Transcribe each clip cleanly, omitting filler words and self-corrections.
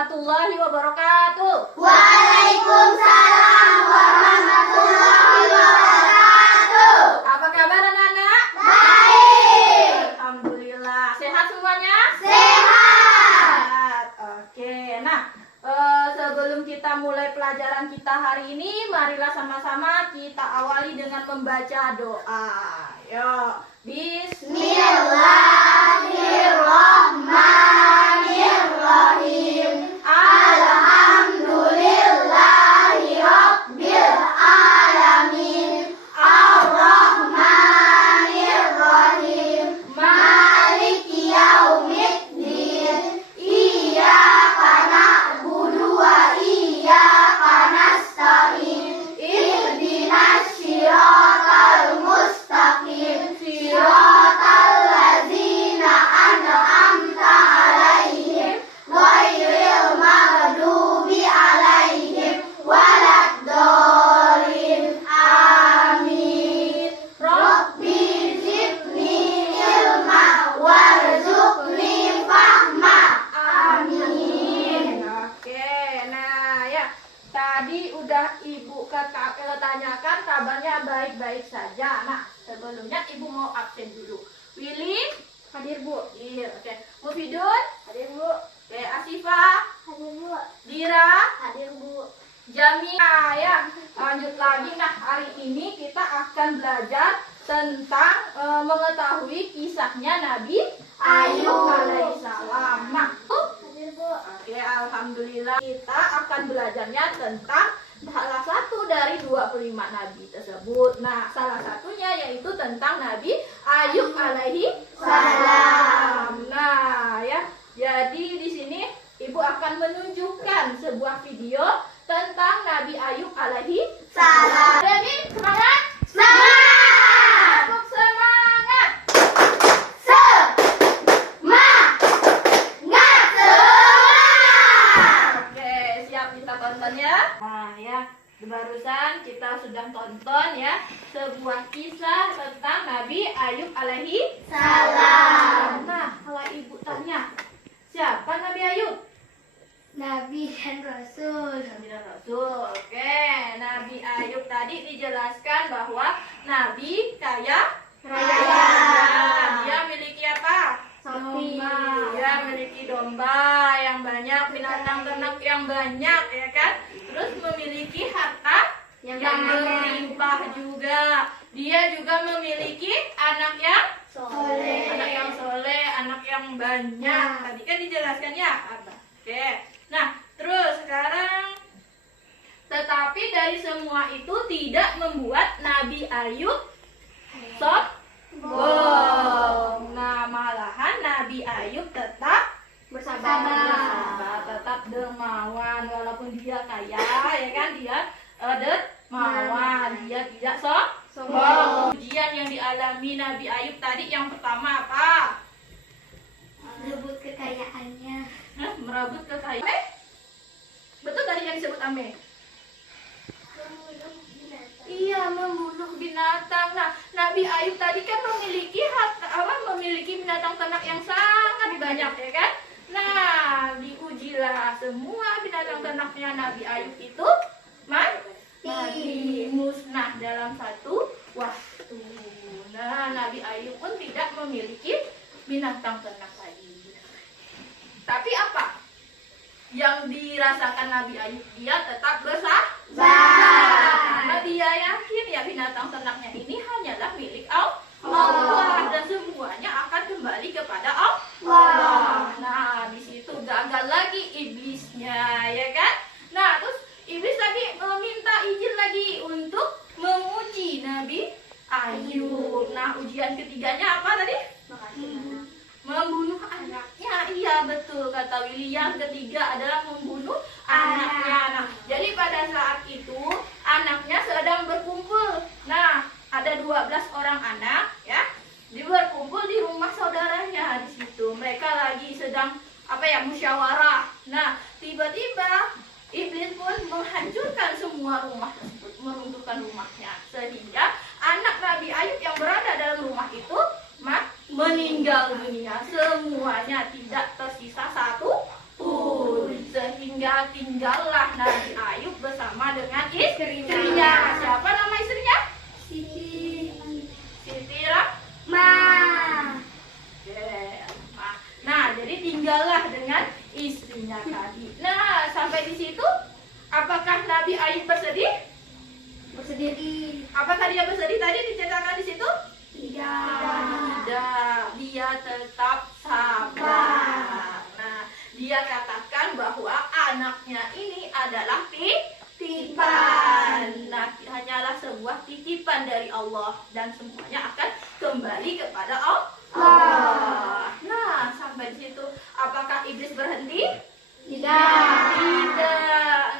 warahmatullahi wabarakatuh. Waalaikumsalam warahmatullahi wabarakatuh. Apa kabar anak-anak? Baik. Alhamdulillah. Sehat semuanya? Sehat. Oke. Nah, sebelum kita mulai pelajaran kita hari ini, marilah sama-sama kita awali dengan membaca doa. Yuk. Bismillahirrahmanirrahim. Alhamdulillahi rabbil alamin. Ar-Rahmanir-Rahim. Maliki yaumiddin. Iyyaka na'budu wa iyyaka nasta'in. Ihdinas siratal mustaqim. Siratal ladzina an'amta 'alaihim ghairil maghdubi 'alaihim waladdallin. Amin. Rabbi zidni ilma warzuqni fahma. Amin. Oke, nah ya, tadi udah ibu tanyakan kabarnya baik-baik saja. Nah, sebelumnya ibu mau absen dulu. Willy, hadir bu. Iya, oke. Mufidun, hadir bu. Oke, Asifah, Hadir Bu. Dira, Hadir Bu. Jamila. Ya, lanjut lagi. Nah, hari ini kita akan belajar tentang mengetahui kisahnya Nabi Ayub alaihissalam. Nah, Hadir Bu. oke, alhamdulillah kita akan belajarnya tentang salah satu dari 25 nabi tersebut. Nah, salah satunya yaitu tentang Nabi Ayub alaihi salam. Nah, ya. Jadi di sini Ibu akan menunjukkan sebuah video tentang Nabi Ayub alaihi Salam. Jadi, semangat! Semangat. Tepuk semangat! Semangat. Oke, siap kita tonton ya. Nah, ya, barusan kita sudah tonton ya sebuah kisah tentang Nabi Ayub alaihi Salam. Nah, kalau ibu tanya, siapa Nabi Ayub? Nabi dan Rasul. Nabi dan Rasul. Oke, Nabi Ayub tadi dijelaskan bahwa Nabi kaya Raya. Dia miliki apa? Sapi. Dia memiliki domba yang banyak, binatang ternak yang banyak, ya kan? Terus memiliki harta yang berlimpah juga. Dia juga memiliki anak yang Soleh. anak yang banyak. Tadi kan dijelaskan ya, Abah. Oke. Nah, terus sekarang tetapi dari semua itu tidak membuat Nabi Ayub sombong. Nah, malahan Nabi Ayub tetap bersabar, tetap dermawan walaupun dia kaya, ya kan? Dia dermawan, dia tidak sombong. Ujian yang dialami Nabi Ayub tadi yang pertama apa? Merebut kekayaannya. Hah? Merebut kekayaan. Betul tadi yang disebut Ame? Iya, membunuh binatang. Nah, Nabi Ayub tadi kan memiliki memiliki binatang ternak yang sangat banyak, ya kan? Nah, diujilah semua binatang ternaknya Nabi Ayub itu mati, musnah dalam satu waktu. Nah, Nabi Ayub pun tidak memiliki binatang ternak lagi. Tapi apa yang dirasakan Nabi Ayub? Dia tetap bersabar. Karena dia yakin ya binatang ternaknya ini hanyalah milik Allah dan semuanya akan kembali kepada Allah. Nah, di situ gagal lagi iblisnya, ya kan? Nah, terus iblis lagi meminta izin lagi untuk menguji Nabi Ayub. Nah, ujian ketiganya apa tadi? Membunuh anaknya. Iya, betul kata Willy. Yang ketiga adalah membunuh anaknya. Nah, jadi pada saat itu anaknya sedang berkumpul. Nah, ada 12 orang anak ya. Dia berkumpul di rumah saudaranya di situ. Mereka lagi sedang musyawarah. Nah, tiba-tiba iblis pun menghancurkan semua rumah tersebut, meruntuhkan rumahnya. Sehingga anak Nabi Ayub yang berada dalam rumah itu meninggal dunia. Semuanya tidak tersisa satu pun. semuanya akan kembali kepada Allah. Nah, sampai di situ apakah iblis berhenti? Tidak.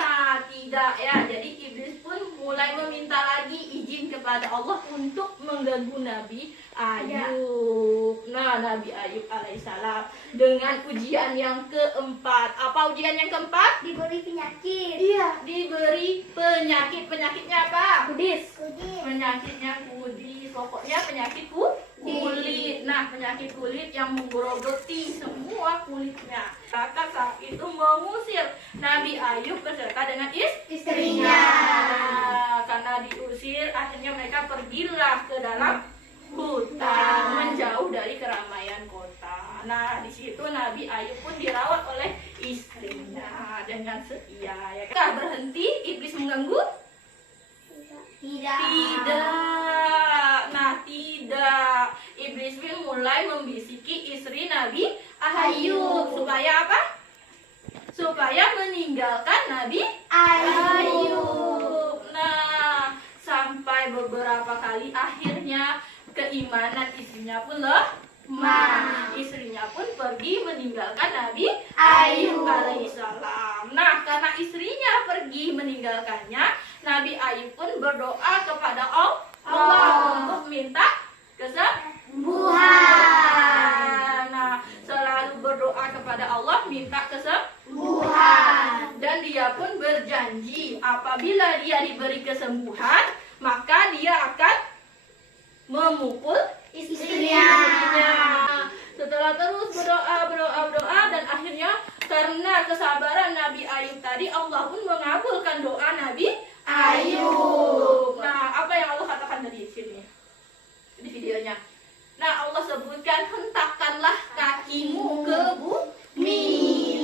Nah, tidak ya. Jadi iblis pun mulai meminta lagi izin kepada Allah untuk mengganggu Nabi Ayub. Nah, Nabi Ayub alaihissalam dengan ujian yang keempat. Apa ujian yang keempat? Diberi penyakit. Iya, diberi penyakit. Penyakitnya apa? Kudis. Penyakitnya kudis. Pokoknya penyakit kulit. Nah, penyakit kulit yang menggerogoti semua kulitnya. Maka saat itu mengusir Nabi Ayub beserta dengan Istrinya. Nah, karena diusir, akhirnya mereka pergilah ke dalam hutan, menjauh dari keramaian kota. Nah, di situ Nabi Ayub pun dirawat oleh istrinya dengan setia. Ya, kan? Berhenti iblis mengganggu? Tidak. Tidak. Nah, tidak. Iblis pun mulai membisiki istri Nabi Ayub supaya apa? Supaya meninggalkan Nabi Ayub. Nah, sampai beberapa kali akhirnya keimanan istrinya pun lemah. Istrinya pun pergi meninggalkan Nabi Ayub alaihissalam. Nah, karena istrinya pergi meninggalkannya, Nabi Ayub pun berdoa kepada Allah untuk minta kesembuhan. Nah, selalu berdoa kepada Allah minta kesembuhan. Dan dia pun berjanji apabila dia diberi kesembuhan, maka dia akan memukul istrinya. Setelah terus berdoa dan akhirnya karena kesabaran Nabi Ayub tadi, Allah pun mengabulkan doa Nabi Ayub. Nah, apa yang Allah katakan tadi di sini? Di videonya. Nah, Allah sebutkan, hentakkanlah kakimu ke bumi.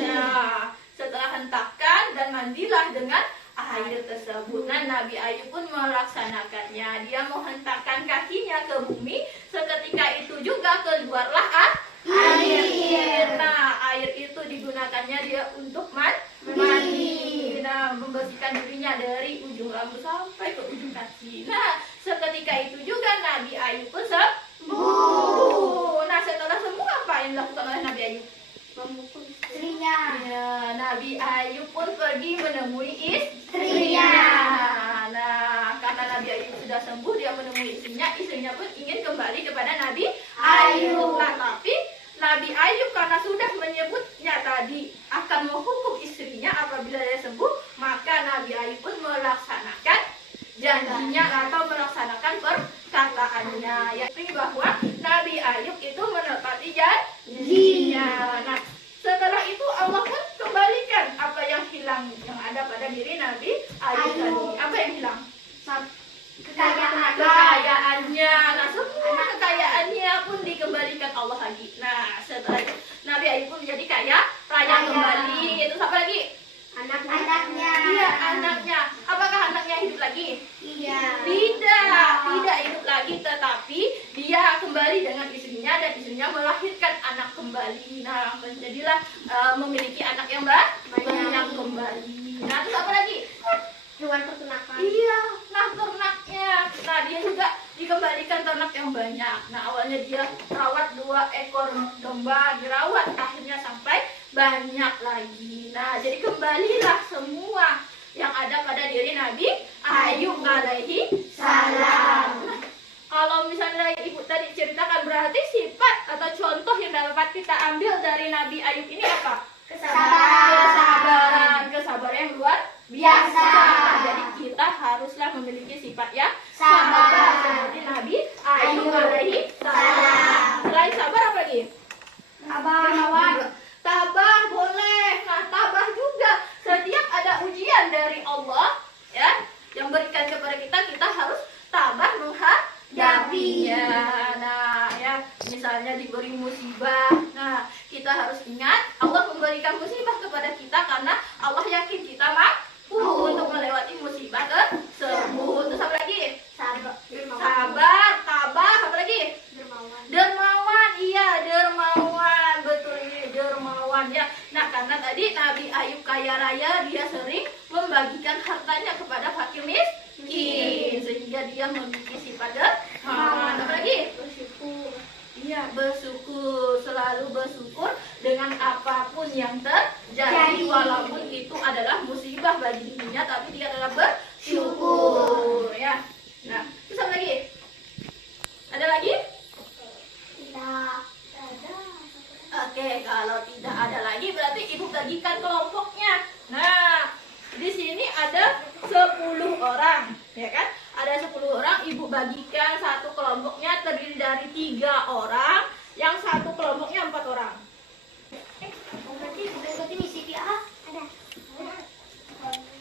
Nah, setelah hentakkan dan mandilah dengan air tersebut. Nah, Nabi Ayub pun melaksanakannya. Dia menghentakkan kakinya ke bumi. Seketika itu juga keluarlah air. Nah, air itu digunakannya dia untuk mandi. Nah, membersihkan dirinya dari ujung rambut sampai ke ujung kaki. Nah, seketika itu juga Nabi Ayub pun sembuh. Nah, setelah sembuh apa yang dilakukan oleh Nabi Ayub? Memukul istrinya. Ya, Nabi Ayub pun pergi menemui Istrinya. Nah, karena Nabi Ayub sudah sembuh, dia menemui istrinya. Istrinya pun ingin kembali kepada Nabi Ayub. Nah, tapi Nabi Ayub karena sudah menyebutnya tadi akan menghukum istrinya apabila dia sembuh, maka Nabi Ayub pun melaksanakan janjinya atau melaksanakan perkataannya, yaitu bahwa Nabi Ayub itu menepati janjinya. Nah, setelah itu Allah pun kembalikan apa yang hilang yang ada pada diri Nabi Ayub tadi. Apa yang hilang? Kekayaannya. Nah, semua kekayaannya pun dikembalikan Allah lagi. Nah, setelah itu Nabi Ayub pun menjadi kaya raya kembali. Itu apa lagi? Anaknya. Iya, anaknya. Apakah anaknya hidup lagi? Iya. Tidak hidup lagi, tetapi dia kembali dengan istrinya dan istrinya melahirkan anak kembali. Nah, menjadilah memiliki anak yang banyak kembali. Nah, terus apa lagi? Hewan peternakan. Iya, nah ternaknya. Nah, dia juga dikembalikan ternak yang banyak. Nah, awalnya dia rawat 2 ekor domba, dirawat akhirnya sampai banyak lagi. Nah, jadi kembalilah semua yang ada pada diri Nabi Ayub alaihi salam. Nah, kalau misalnya ibu tadi ceritakan, berarti sifat atau contoh yang dapat kita ambil dari Nabi Ayub ini apa? Kesabaran yang luar biasa. Jadi kita haruslah memiliki sifat yang sabar seperti Nabi Ayub alaihi salam. Selain sabar apa lagi? Tabah boleh. Nah, tabah juga setiap ada ujian dari Allah ya yang berikan kepada kita, kita harus tabah menghadapinya. Nah, ya misalnya diberi musibah. Nah, kita harus ingat Allah memberikan musibah kepada kita karena Allah yakin kita mampu untuk melewati musibah tersebut. Terus apa lagi? Sabar, tabah, apa lagi? Dermawan, iya dermawan, betul ini dermawan ya. Nah, karena tadi Nabi Ayub kaya raya, dia sering membagikan hartanya kepada fakir miskin sehingga dia memiliki sifat dermawan. apapun yang terjadi, walaupun itu adalah musibah bagi dirinya, tapi dia adalah bersyukur ya. Nah, terus apa lagi? Ada lagi? Tidak. Oke, kalau tidak ada lagi berarti ibu bagikan kelompoknya. Nah, di sini ada 10 orang, ya kan? Ada 10 orang, ibu bagikan satu kelompoknya terdiri dari 3 orang, yang satu kelompoknya 4 orang. Berarti misi dia ada.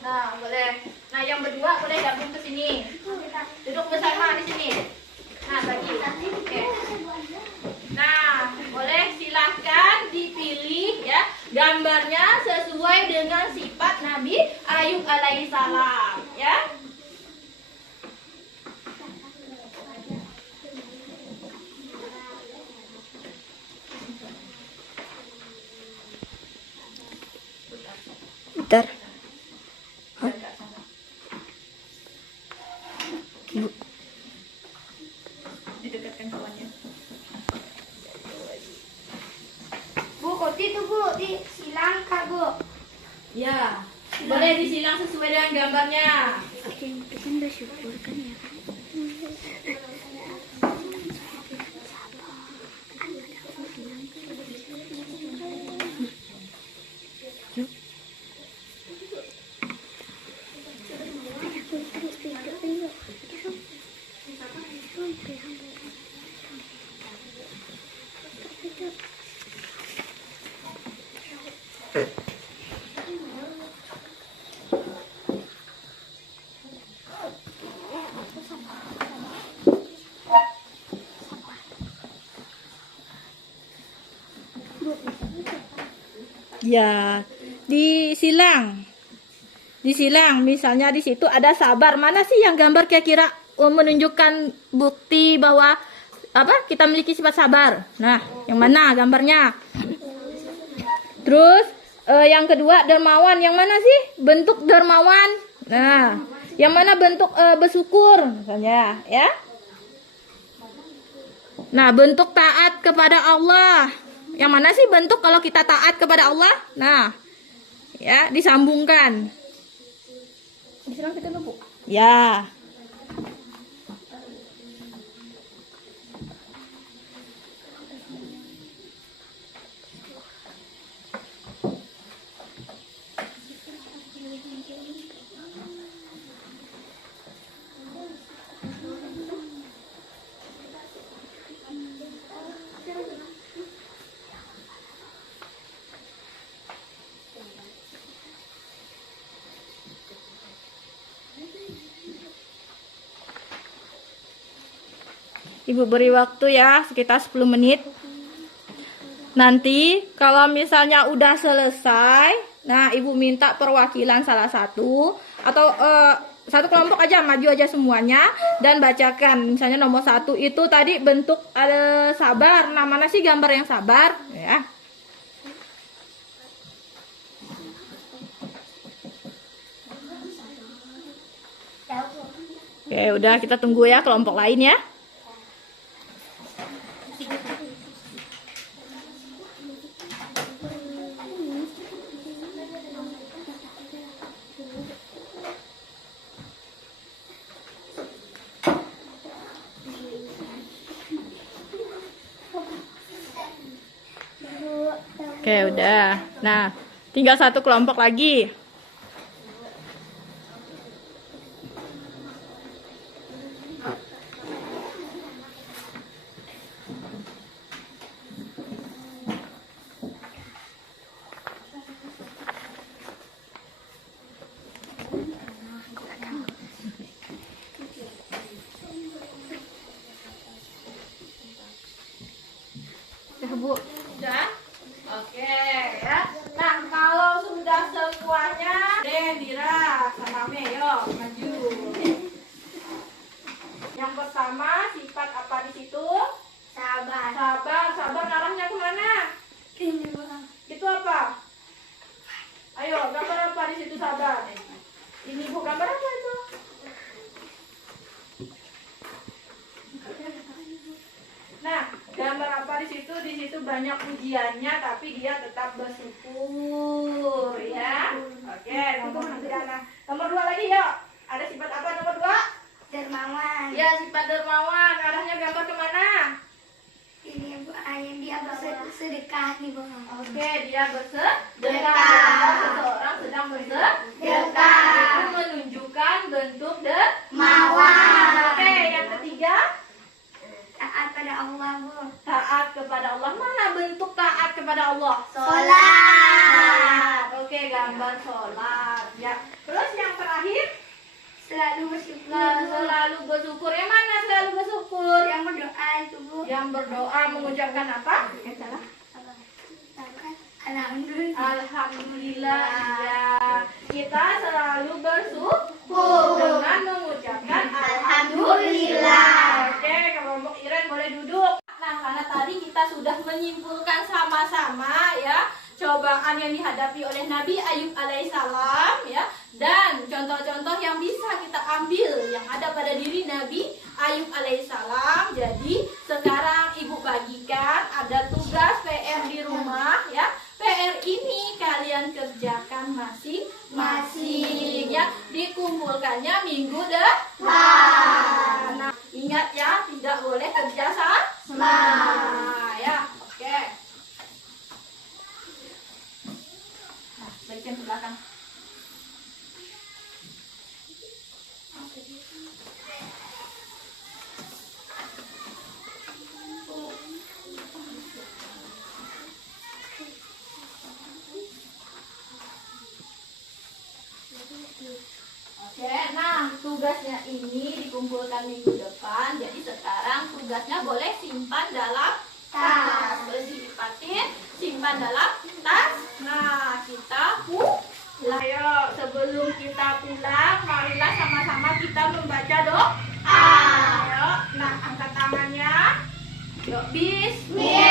Nah, boleh. Nah, yang berdua boleh gabung ke sini. Duduk bersama di sini. Nah, bagi. Oke. Nah, boleh silahkan dipilih ya gambarnya sesuai dengan sifat Nabi Ayub alaihissalam ya. Bentar. Didekatkan kawannya. Bu, Koti tuh Bu, di silang Kak Bu. Ya, boleh disilang sesuai dengan gambarnya. Oke, itu kan bersyukur kan ya. Ya, disilang. Disilang, misalnya di situ ada sabar. Mana sih yang gambar kira-kira menunjukkan bukti bahwa kita memiliki sifat sabar? Nah, yang mana gambarnya? Terus yang kedua dermawan. Yang mana sih bentuk dermawan? Nah, yang mana bentuk bersyukur misalnya, ya? Nah, bentuk taat kepada Allah. Yang mana sih bentuk kalau kita taat kepada Allah? Nah, ya, disambungkan. Disilang kita Bu. Ya. Ibu beri waktu ya sekitar 10 menit. Nanti kalau misalnya udah selesai, nah ibu minta perwakilan salah satu atau satu kelompok aja, maju aja semuanya dan bacakan. Misalnya nomor 1 itu tadi bentuk ada sabar. Nah, mana sih gambar yang sabar? Ya. Oke, udah kita tunggu ya kelompok lain ya. Oke, udah. Nah, tinggal satu kelompok lagi. Udah, Bu. Udah? Oke, ya. Nah, kalau sudah semuanya, Dendira sama Meo maju. Yang pertama, sifat apa di situ? Sabar. Sabar. Sabar arahnya kemana? Itu apa? Ayo, gambar apa di situ sabar? Ini Bu, gambar apa itu? Nah, gambar apa di situ banyak pujiannya, tapi dia tetap bersyukur ya. Oke, nomor 2 lagi yuk. Ada sifat apa nomor 2? Dermawan. Ya, sifat dermawan. Arahnya gambar kemana? Ini Bu, yang dia bersedekah nih Bu. Oke, dia bersedekah. Seseorang sedang bersedekah. Itu menunjukkan bentuk dermawan. Oke, yang ketiga, Taat pada Allah Bu. taat kepada Allah. Mana bentuk taat kepada Allah? Sholat. Oke, gambar sholat. Ya. Terus yang terakhir, Selalu bersyukur. selalu bersyukur. Yang mana selalu bersyukur? Yang berdoa itu Bu. Yang berdoa mengucapkan apa? Salah. Alhamdulillah. Alhamdulillah. Ya. Kita selalu bersyukur dengan mengucapkan alhamdulillah. Oke, kelompok Iren boleh duduk. Nah, karena tadi kita sudah menyimpulkan sama-sama ya cobaan yang dihadapi oleh Nabi Ayub alaihissalam ya, dan contoh-contoh yang bisa kita ambil yang ada pada diri Nabi Ayub alaihissalam. Jadi sekarang ibu bagikan ada tugas PR di rumah ya. PR ini kalian kerjakan masing-masing ya, dikumpulkannya minggu depan. Nah, ingat ya, tidak boleh kerja sama ya. Oke. Nah, bagian ke belakang. Oke, nah tugasnya ini dikumpulkan minggu depan. Jadi sekarang tugasnya boleh simpan dalam tas. Boleh dilipatin, simpan dalam tas. Nah, kita pulang. Ayo, sebelum kita pulang, marilah sama-sama kita membaca doa. Ayo, nah angkat tangannya. Yuk, bismillah.